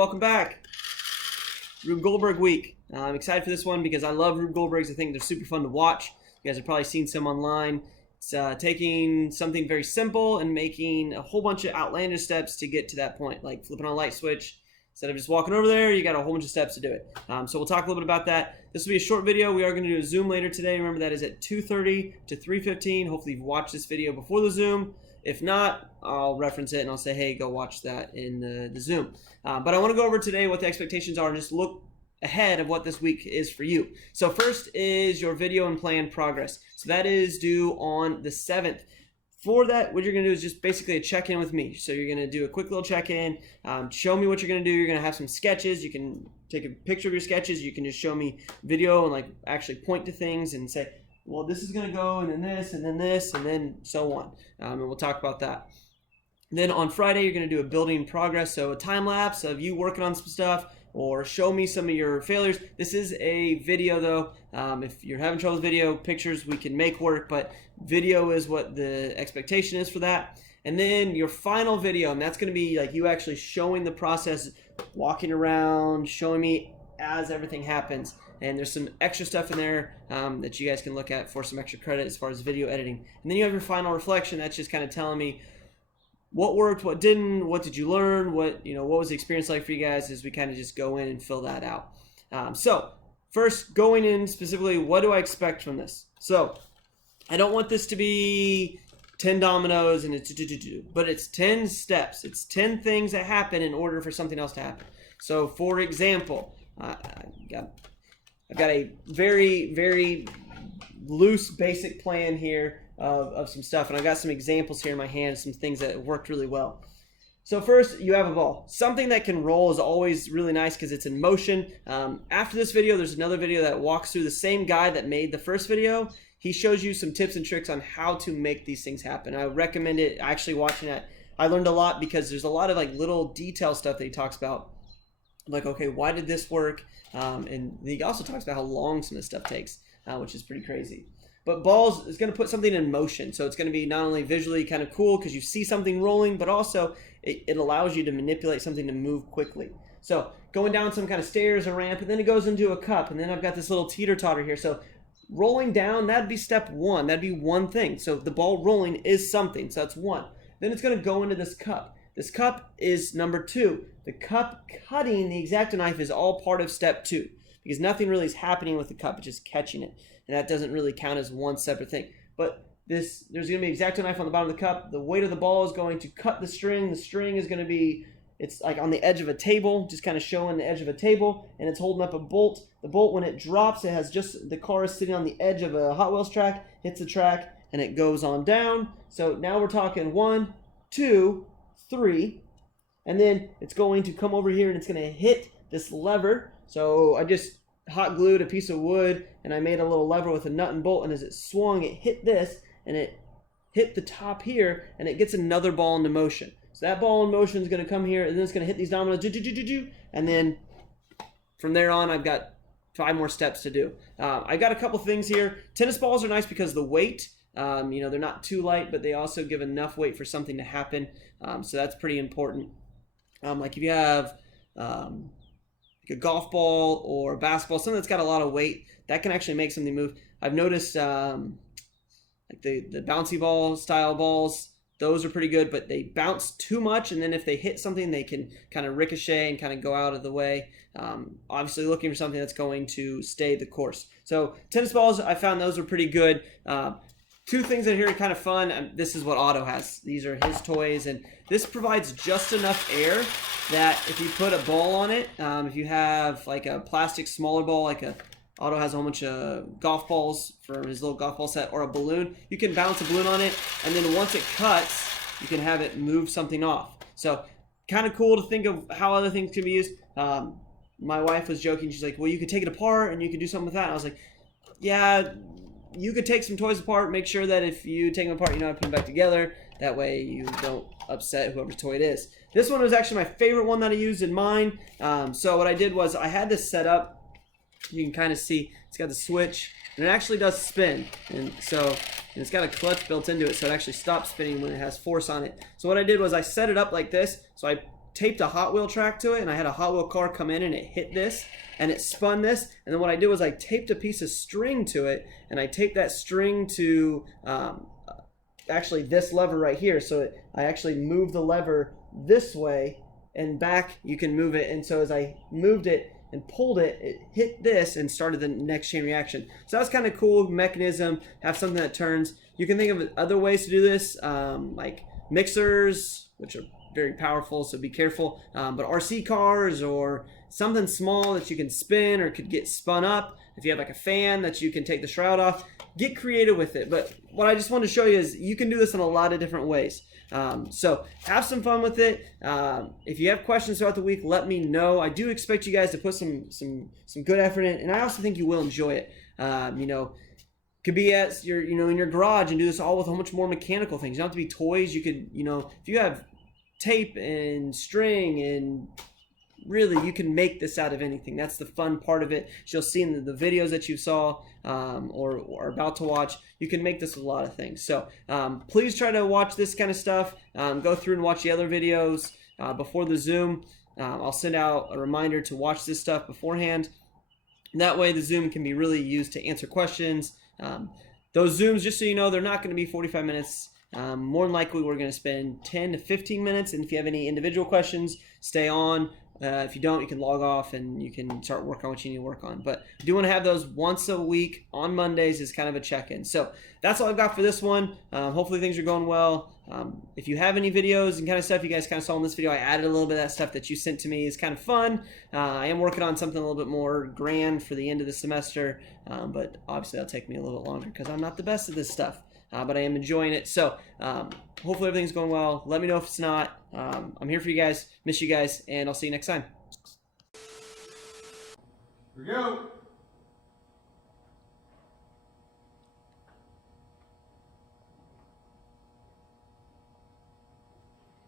welcome back. Rube Goldberg week. I'm excited for this one because I love Rube Goldbergs. I think they're super fun to watch. You guys have probably seen some online. It's taking something very simple and making a whole bunch of outlandish steps to get to that point, like flipping on a light switch. Instead of just walking over there, you got a whole bunch of steps to do it. So we'll talk a little bit about that. This will be a short video. We are going to do a Zoom later today. Remember, that is at 2:30 to 3:15. Hopefully you've watched this video before the Zoom. If not, I'll reference it and I'll say, hey, go watch that in the Zoom. But I want to go over today what the expectations are and just look ahead of what this week is for you. So first is your video and plan progress. So that is due on the 7th. For that, what you're going to do is just basically a check-in with me. So you're going to do a quick little check-in, show me what you're going to do. You're going to have some sketches. You can take a picture of your sketches. You can just show me video and like actually point to things and say, well, this is going to go, and then this, and then this, and then so on. And we'll talk about that. Then on Friday, you're going to do a building progress. So a time lapse of you working on some stuff, or show me some of your failures. This is a video though. If you're having trouble with video, pictures we can make work, but video is what the expectation is for that. And then your final video, and that's going to be like you actually showing the process, walking around, showing me as everything happens. And there's some extra stuff in there that you guys can look at for some extra credit as far as video editing. And then you have your final reflection. That's just kind of telling me what worked, what didn't, what did you learn, what was the experience like for you guys as we kind of just go in and fill that out. So first, going in specifically, what do I expect from this? So I don't want this to be 10 dominoes and it's but it's 10 steps. It's 10 things that happen in order for something else to happen. So for example, I've got a very, very loose basic plan here of some stuff, and I've got some examples here in my hand, some things that worked really well. So first, you have a ball. Something that can roll is always really nice because it's in motion. After this video, there's another video that walks through the same guy that made the first video. He shows you some tips and tricks on how to make these things happen. I recommend it. Actually watching that, I learned a lot because there's a lot of like little detail stuff that he talks about. Like, okay, why did this work? And he also talks about how long some of this stuff takes, which is pretty crazy. But balls is going to put something in motion. So it's going to be not only visually kind of cool because you see something rolling, but also it allows you to manipulate something to move quickly. So going down some kind of stairs or ramp, and then it goes into a cup. And then I've got this little teeter-totter here. So rolling down, that'd be step one. That'd be one thing. So the ball rolling is something. So that's one. Then it's going to go into this cup. This cup is number two. The cup cutting the X-Acto knife is all part of step two because nothing really is happening with the cup. It's just catching it. And that doesn't really count as one separate thing. But there's going to be an X-Acto knife on the bottom of the cup. The weight of the ball is going to cut the string. The string is going to be, it's like on the edge of a table, just kind of showing the edge of a table. And it's holding up a bolt. The bolt, when it drops, it has just, the car is sitting on the edge of a Hot Wheels track, hits the track, and it goes on down. So now we're talking 1, 2, 3. And then it's going to come over here and it's going to hit this lever. So I just hot glued a piece of wood and I made a little lever with a nut and bolt, and as it swung, it hit this and it hit the top here and it gets another ball into motion. So that ball in motion is going to come here and then it's going to hit these dominoes, and then from there on I've got 5 more steps to do. I got a couple things here. Tennis balls are nice because of the weight. They're not too light, but they also give enough weight for something to happen. So that's pretty important. Like if you have like a golf ball or a basketball, something that's got a lot of weight, that can actually make something move. I've noticed like the bouncy ball style balls, those are pretty good, but they bounce too much, and then if they hit something, they can kind of ricochet and kind of go out of the way. Obviously looking for something that's going to stay the course. So tennis balls, I found those were pretty good. 2 things that are here kind of fun. This is what Otto has. These are his toys, and this provides just enough air that if you put a ball on it, if you have like a plastic smaller ball, like Otto has a whole bunch of golf balls for his little golf ball set, or a balloon, you can bounce a balloon on it, and then once it cuts, you can have it move something off. So kind of cool to think of how other things can be used. My wife was joking. She's like, well, you could take it apart and you could do something with that. And I was like, yeah, you could take some toys apart, make sure that if you take them apart, you know how to put them back together. That way you don't upset whoever's toy it is. This one was actually my favorite one that I used in mine. So what I did was I had this set up. You can kind of see it's got the switch, and it actually does spin. And it's got a clutch built into it, so it actually stops spinning when it has force on it. So what I did was I set it up like this. So I taped a Hot Wheel track to it, and I had a Hot Wheel car come in and it hit this and it spun this, and then what I did was I taped a piece of string to it, and I taped that string to actually this lever right here. So I actually moved the lever this way and back. You can move it, and so as I moved it and pulled it, it hit this and started the next chain reaction. So that's kind of cool mechanism. Have something that turns. You can think of other ways to do this, like mixers, which are very powerful, so be careful. But RC cars or something small that you can spin or could get spun up. If you have like a fan that you can take the shroud off, get creative with it. But what I just wanted to show you is you can do this in a lot of different ways. So have some fun with it. If you have questions throughout the week, let me know. I do expect you guys to put some good effort in, and I also think you will enjoy it. You know, could be at your, you know, in your garage and do this all with a whole bunch more mechanical things. You don't have to be toys. You could, you know, if you have tape and string, and really you can make this out of anything. That's the fun part of it. You'll see in the videos that you saw or are about to watch, you can make this with a lot of things. So please try to watch this kind of stuff. Go through and watch the other videos before the Zoom. I'll send out a reminder to watch this stuff beforehand. That way the Zoom can be really used to answer questions. Those Zooms, just so you know, they're not going to be 45 minutes. More than likely, we're going to spend 10 to 15 minutes. And if you have any individual questions, stay on. If you don't, you can log off and you can start working on what you need to work on. But I do want to have those once a week on Mondays as kind of a check-in. So that's all I've got for this one. Hopefully things are going well. If you have any videos and kind of stuff you guys kind of saw in this video, I added a little bit of that stuff that you sent to me. It's kind of fun. I am working on something a little bit more grand for the end of the semester, but obviously that'll take me a little bit longer because I'm not the best at this stuff. But I am enjoying it. So hopefully everything's going well. Let me know if it's not. I'm here for you guys. Miss you guys, and I'll see you next time. Here we go.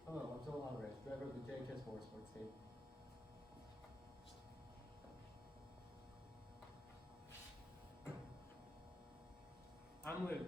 Hello, I'm Joel Alvarez, driver of the JHS Motorsports team. I'm Luke.